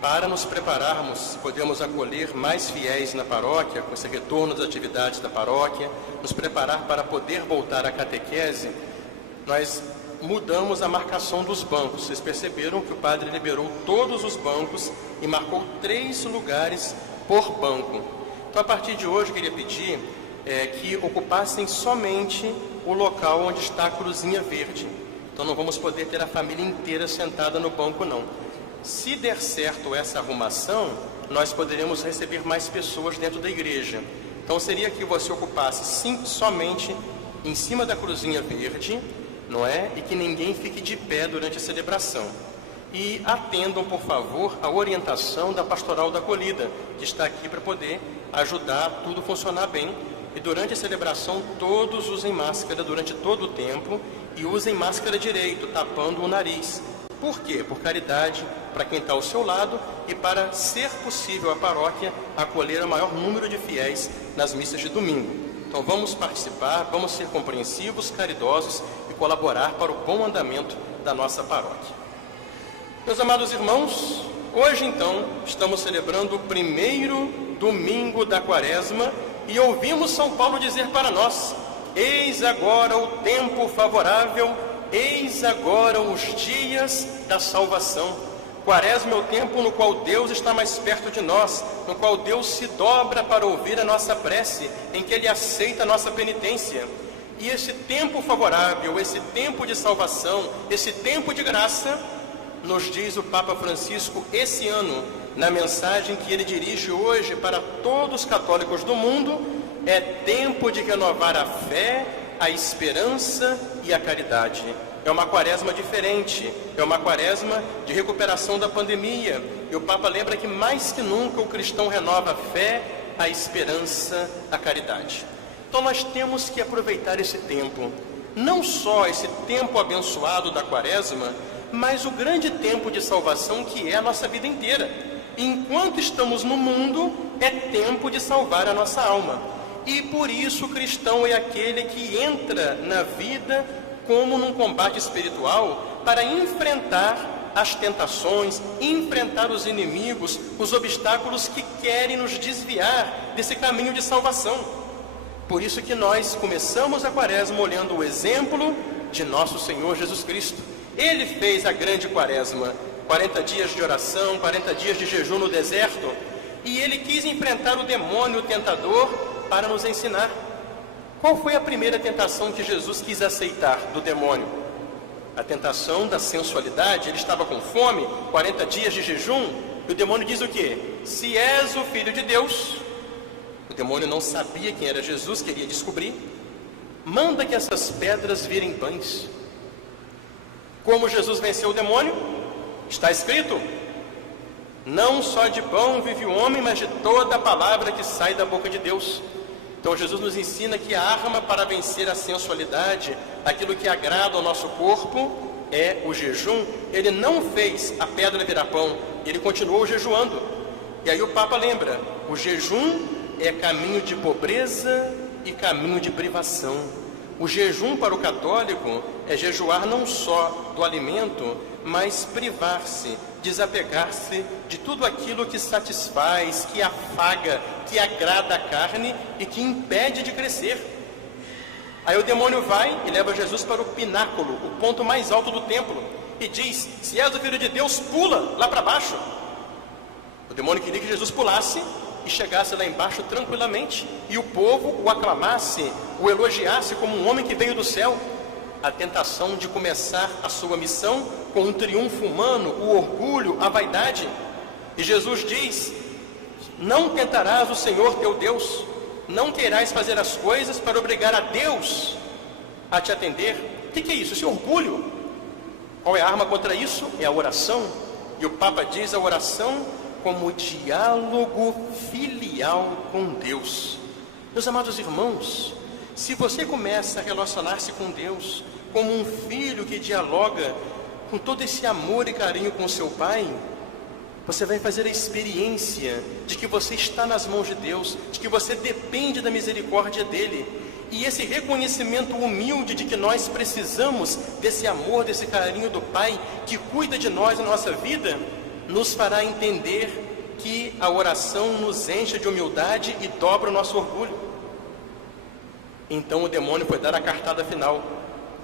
Para nos prepararmos, podemos acolher mais fiéis na paróquia, com esse retorno das atividades da paróquia, nos preparar para poder voltar à catequese, nós mudamos a marcação dos bancos. Vocês perceberam que o padre liberou todos os bancos e marcou 3 lugares por banco. Então, a partir de hoje, eu queria pedir que ocupassem somente o local onde está a cruzinha verde. Então, não vamos poder ter a família inteira sentada no banco, não. Se der certo essa arrumação, nós poderemos receber mais pessoas dentro da igreja. Então, seria que você ocupasse somente em cima da cruzinha verde, não é? E que ninguém fique de pé durante a celebração. E atendam, por favor, a orientação da Pastoral da Acolhida, que está aqui para poder ajudar tudo a funcionar bem. E durante a celebração, todos usem máscara durante todo o tempo e usem máscara direito, tapando o nariz. Por quê? Por caridade para quem está ao seu lado e para ser possível a paróquia acolher o maior número de fiéis nas missas de domingo. Então vamos participar, vamos ser compreensivos, caridosos e colaborar para o bom andamento da nossa paróquia. Meus amados irmãos, hoje então estamos celebrando o primeiro domingo da Quaresma e ouvimos São Paulo dizer para nós: eis agora o tempo favorável, eis agora os dias da salvação. Quaresma é o tempo no qual Deus está mais perto de nós, no qual Deus se dobra para ouvir a nossa prece, em que Ele aceita a nossa penitência. E esse tempo favorável, esse tempo de salvação, esse tempo de graça, nos diz o Papa Francisco esse ano, na mensagem que ele dirige hoje para todos os católicos do mundo: é tempo de renovar a fé, a esperança e a caridade. É uma quaresma diferente, é uma quaresma de recuperação da pandemia. E o Papa lembra que mais que nunca o cristão renova a fé, a esperança, a caridade. Então nós temos que aproveitar esse tempo, não só esse tempo abençoado da quaresma, mas o grande tempo de salvação que é a nossa vida inteira. Enquanto estamos no mundo, é tempo de salvar a nossa alma. E por isso o cristão é aquele que entra na vida como num combate espiritual para enfrentar as tentações, enfrentar os inimigos, os obstáculos que querem nos desviar desse caminho de salvação. Por isso que nós começamos a quaresma olhando o exemplo de nosso Senhor Jesus Cristo. Ele fez a grande quaresma, 40 dias de oração, 40 dias de jejum no deserto, e ele quis enfrentar o demônio, o tentador, para nos ensinar. Qual foi a primeira tentação que Jesus quis aceitar do demônio? A tentação da sensualidade. Ele estava com fome, 40 dias de jejum, e o demônio diz o quê? Se és o Filho de Deus. O demônio não sabia quem era Jesus, queria descobrir. Manda que essas pedras virem pães. Como Jesus venceu o demônio? Está escrito: não só de pão vive o homem, mas de toda a palavra que sai da boca de Deus. Então Jesus nos ensina que a arma para vencer a sensualidade, aquilo que agrada ao nosso corpo, é o jejum. Ele não fez a pedra virar pão, ele continuou jejuando. E aí o Papa lembra: o jejum é caminho de pobreza e caminho de privação. O jejum para o católico é jejuar não só do alimento, mas privar-se, desapegar-se de tudo aquilo que satisfaz, que afaga, que agrada a carne e que impede de crescer. Aí o demônio vai e leva Jesus para o pináculo, o ponto mais alto do templo, e diz: se és o Filho de Deus, pula lá para baixo. O demônio queria que Jesus pulasse e chegasse lá embaixo tranquilamente, e o povo o aclamasse, o elogiasse como um homem que veio do céu. A tentação de começar a sua missão com um triunfo humano, o orgulho, a vaidade. E Jesus diz: não tentarás o Senhor teu Deus, não queirás fazer as coisas para obrigar a Deus a te atender. O que é isso? Esse orgulho. Qual é a arma contra isso? É a oração. E o Papa diz a oração como diálogo filial com Deus. Meus amados irmãos, se você começa a relacionar-se com Deus como um filho que dialoga com todo esse amor e carinho com seu pai, você vai fazer a experiência de que você está nas mãos de Deus, de que você depende da misericórdia dele. E esse reconhecimento humilde de que nós precisamos desse amor, desse carinho do Pai que cuida de nós e nossa vida, nos fará entender que a oração nos enche de humildade e dobra o nosso orgulho. Então o demônio foi dar a cartada final.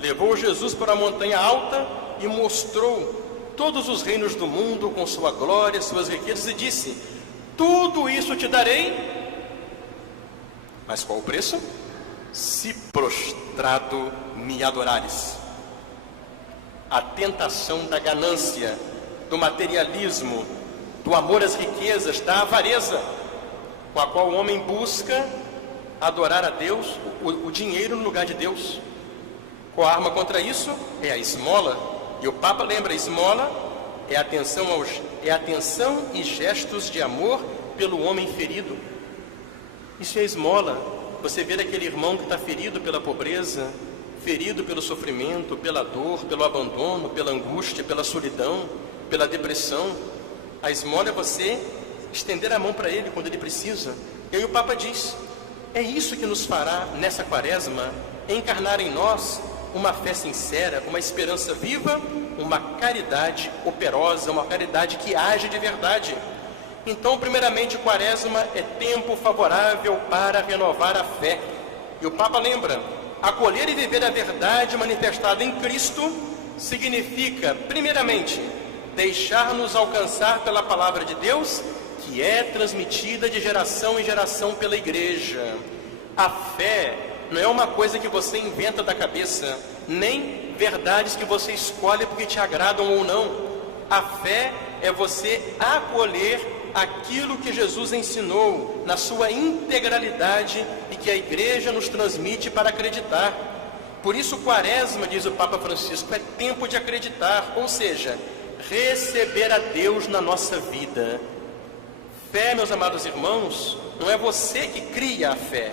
Levou Jesus para a montanha alta e mostrou todos os reinos do mundo com sua glória, suas riquezas, e disse: tudo isso te darei, mas qual o preço? Se prostrado me adorares. A tentação da ganância, do materialismo, do amor às riquezas, da avareza, com a qual o homem busca adorar a Deus, o dinheiro no lugar de Deus. Qual a arma contra isso? É a esmola. E o Papa lembra: a esmola é atenção e gestos de amor pelo homem ferido. Isso é esmola. Você vê aquele irmão que está ferido pela pobreza, ferido pelo sofrimento, pela dor, pelo abandono, pela angústia, pela solidão, pela depressão. A esmola é você estender a mão para ele quando ele precisa. E aí o Papa diz: é isso que nos fará, nessa quaresma, encarnar em nós uma fé sincera, uma esperança viva, uma caridade operosa, uma caridade que age de verdade. Então, primeiramente, quaresma é tempo favorável para renovar a fé. E o Papa lembra: acolher e viver a verdade manifestada em Cristo significa, primeiramente, deixar-nos alcançar pela palavra de Deus, que é transmitida de geração em geração pela Igreja. A fé não é uma coisa que você inventa da cabeça, nem verdades que você escolhe porque te agradam ou não. A fé é você acolher aquilo que Jesus ensinou na sua integralidade e que a Igreja nos transmite para acreditar. Por isso, quaresma, diz o Papa Francisco, é tempo de acreditar, ou seja, receber a Deus na nossa vida. Fé, meus amados irmãos, não é você que cria a fé.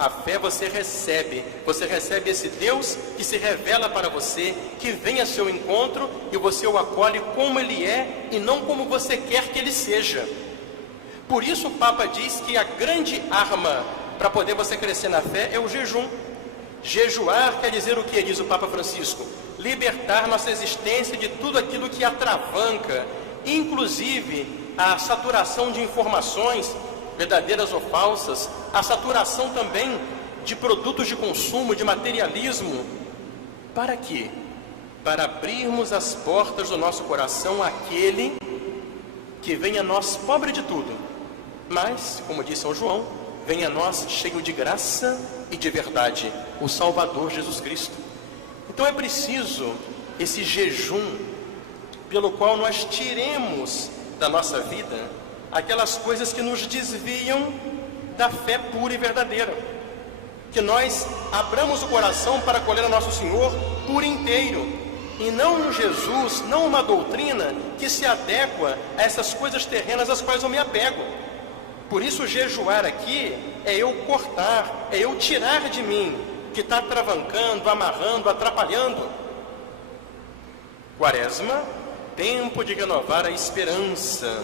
A fé você recebe esse Deus que se revela para você, que vem a seu encontro e você o acolhe como Ele é e não como você quer que Ele seja. Por isso o Papa diz que a grande arma para poder você crescer na fé é o jejum. Jejuar quer dizer o que, diz o Papa Francisco? Libertar nossa existência de tudo aquilo que atravanca, inclusive a saturação de informações, verdadeiras ou falsas, a saturação também de produtos de consumo, de materialismo. Para quê? Para abrirmos as portas do nosso coração àquele que vem a nós pobre de tudo, mas, como diz São João, vem a nós cheio de graça e de verdade, o Salvador Jesus Cristo. Então é preciso esse jejum pelo qual nós tiremos da nossa vida aquelas coisas que nos desviam da fé pura e verdadeira, que nós abramos o coração para acolher a nosso Senhor por inteiro, e não um Jesus, não uma doutrina que se adequa a essas coisas terrenas às quais eu me apego. Por isso jejuar aqui é eu cortar, é eu tirar de mim que está travancando, amarrando, atrapalhando. Quaresma, tempo de renovar a esperança.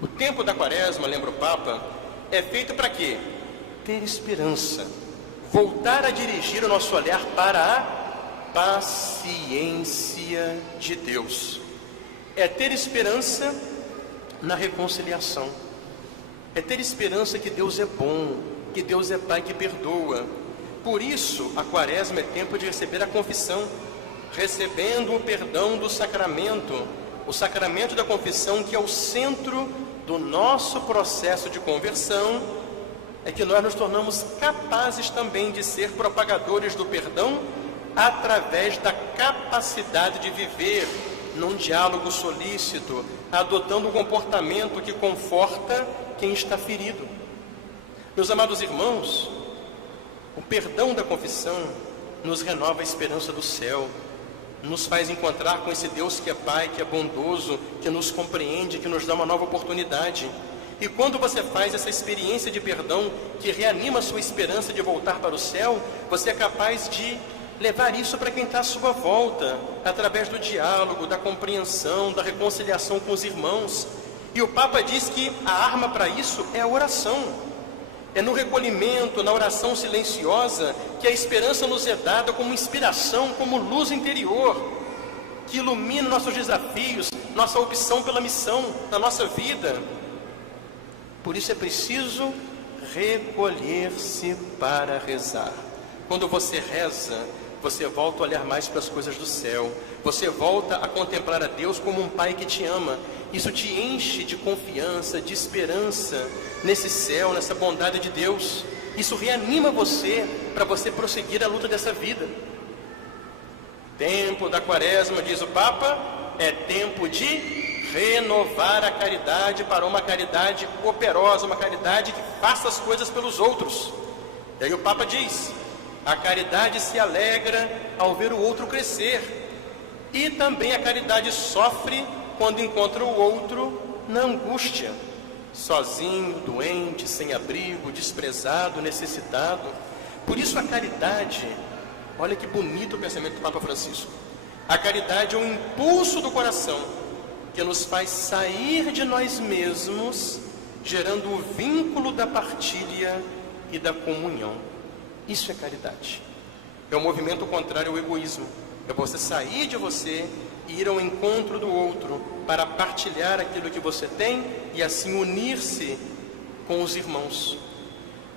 O tempo da quaresma, lembra o Papa, é feito para quê? Ter esperança. Voltar a dirigir o nosso olhar para a paciência de Deus. É ter esperança na reconciliação. É ter esperança que Deus é bom, que Deus é Pai que perdoa. Por isso, a quaresma é tempo de receber a confissão, recebendo o perdão do sacramento, o sacramento da confissão, que é o centro do nosso processo de conversão, é que nós nos tornamos capazes também de ser propagadores do perdão através da capacidade de viver num diálogo solícito, adotando um comportamento que conforta quem está ferido. Meus amados irmãos, o perdão da confissão nos renova a esperança do céu, nos faz encontrar com esse Deus que é Pai, que é bondoso, que nos compreende, que nos dá uma nova oportunidade. E quando você faz essa experiência de perdão, que reanima a sua esperança de voltar para o céu, você é capaz de levar isso para quem está à sua volta, através do diálogo, da compreensão, da reconciliação com os irmãos. E o Papa diz que a arma para isso é a oração. É no recolhimento, na oração silenciosa, que a esperança nos é dada como inspiração, como luz interior, que ilumina nossos desafios, nossa opção pela missão na nossa vida. Por isso é preciso recolher-se para rezar. Quando você reza, você volta a olhar mais para as coisas do céu. Você volta a contemplar a Deus como um Pai que te ama. Isso te enche de confiança, de esperança nesse céu, nessa bondade de Deus. Isso reanima você para você prosseguir a luta dessa vida. Tempo da quaresma, diz o Papa, é tempo de renovar a caridade para uma caridade operosa, uma caridade que faça as coisas pelos outros. E aí o Papa diz: a caridade se alegra ao ver o outro crescer, e também a caridade sofre quando encontra o outro na angústia, sozinho, doente, sem abrigo, desprezado, necessitado. Por isso a caridade, olha que bonito o pensamento do Papa Francisco, a caridade é um impulso do coração que nos faz sair de nós mesmos, gerando o vínculo da partilha e da comunhão. Isso é caridade. É um movimento contrário ao egoísmo. É você sair de você e ir ao encontro do outro para partilhar aquilo que você tem e assim unir-se com os irmãos.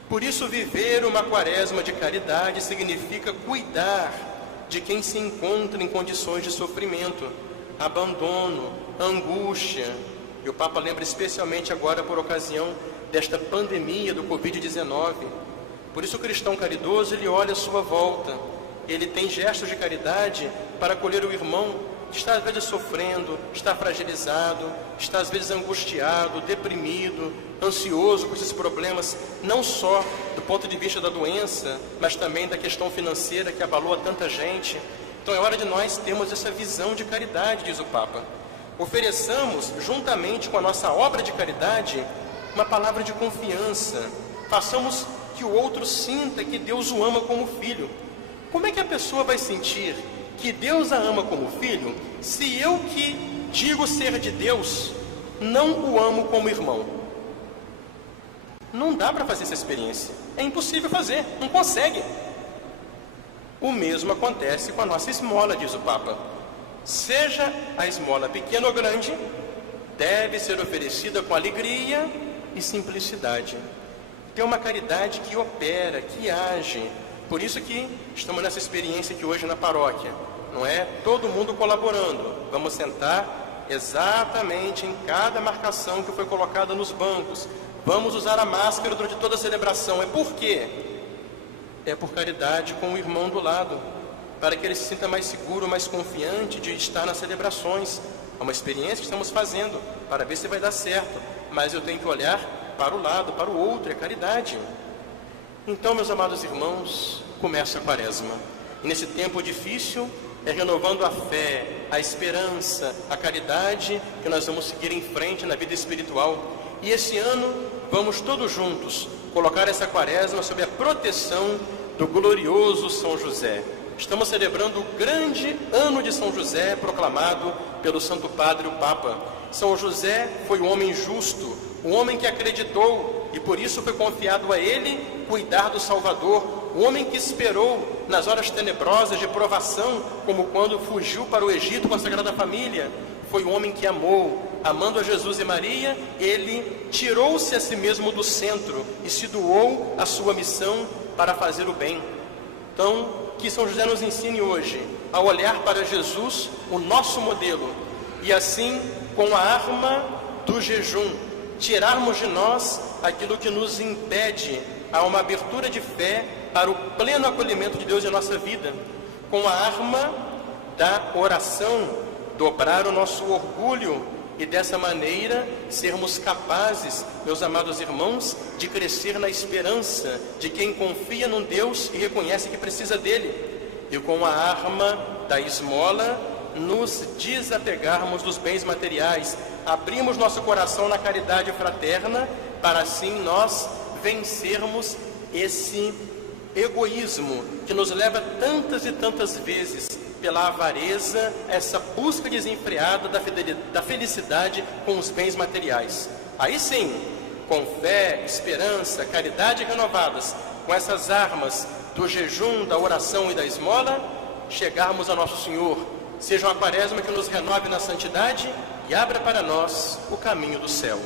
Por isso, viver uma quaresma de caridade significa cuidar de quem se encontra em condições de sofrimento, abandono, angústia. E o Papa lembra especialmente agora por ocasião desta pandemia do Covid-19. Por isso o cristão caridoso, ele olha à sua volta, ele tem gestos de caridade para acolher o irmão que está às vezes sofrendo, está fragilizado, está às vezes angustiado, deprimido, ansioso com esses problemas, não só do ponto de vista da doença, mas também da questão financeira que abalou a tanta gente. Então é hora de nós termos essa visão de caridade, diz o Papa. Ofereçamos, juntamente com a nossa obra de caridade, uma palavra de confiança. Façamos que o outro sinta que Deus o ama como filho. Como é que a pessoa vai sentir que Deus a ama como filho, se eu que digo ser de Deus, não o amo como irmão? Não dá para fazer essa experiência. É impossível fazer, não consegue. O mesmo acontece com a nossa esmola, diz o Papa. Seja a esmola pequena ou grande, deve ser oferecida com alegria e simplicidade. Tem uma caridade que opera, que age. Por isso que estamos nessa experiência aqui hoje na paróquia. Não é todo mundo colaborando. Vamos sentar exatamente em cada marcação que foi colocada nos bancos. Vamos usar a máscara durante toda a celebração. É por quê? É por caridade com o irmão do lado, para que ele se sinta mais seguro, mais confiante de estar nas celebrações. É uma experiência que estamos fazendo para ver se vai dar certo, mas eu tenho que olhar para o lado, para o outro, é caridade. Então, meus amados irmãos, começa a quaresma. E nesse tempo difícil, é renovando a fé, a esperança, a caridade, que nós vamos seguir em frente na vida espiritual. E esse ano, vamos todos juntos colocar essa quaresma sob a proteção do glorioso São José. Estamos celebrando o grande ano de São José, proclamado pelo Santo Padre, o Papa. São José foi um homem justo, um homem que acreditou, e por isso foi confiado a ele cuidar do Salvador, um homem que esperou nas horas tenebrosas de provação, como quando fugiu para o Egito com a Sagrada Família. Foi um homem que amou, amando a Jesus e Maria, ele tirou-se a si mesmo do centro e se doou à sua missão para fazer o bem. Então, que São José nos ensine hoje a olhar para Jesus, o nosso modelo, e assim, com a arma do jejum, tirarmos de nós aquilo que nos impede a uma abertura de fé para o pleno acolhimento de Deus em nossa vida. Com a arma da oração, dobrar o nosso orgulho e dessa maneira sermos capazes, meus amados irmãos, de crescer na esperança de quem confia num Deus e reconhece que precisa dele. E com a arma da esmola, nos desapegarmos dos bens materiais, abrimos nosso coração na caridade fraterna, para assim nós vencermos esse egoísmo que nos leva tantas e tantas vezes pela avareza, essa busca desenfreada da felicidade com os bens materiais. Aí sim, com fé, esperança, caridade renovadas, com essas armas do jejum, da oração e da esmola, chegarmos ao nosso Senhor. Seja uma quaresma que nos renove na santidade e abra para nós o caminho do céu.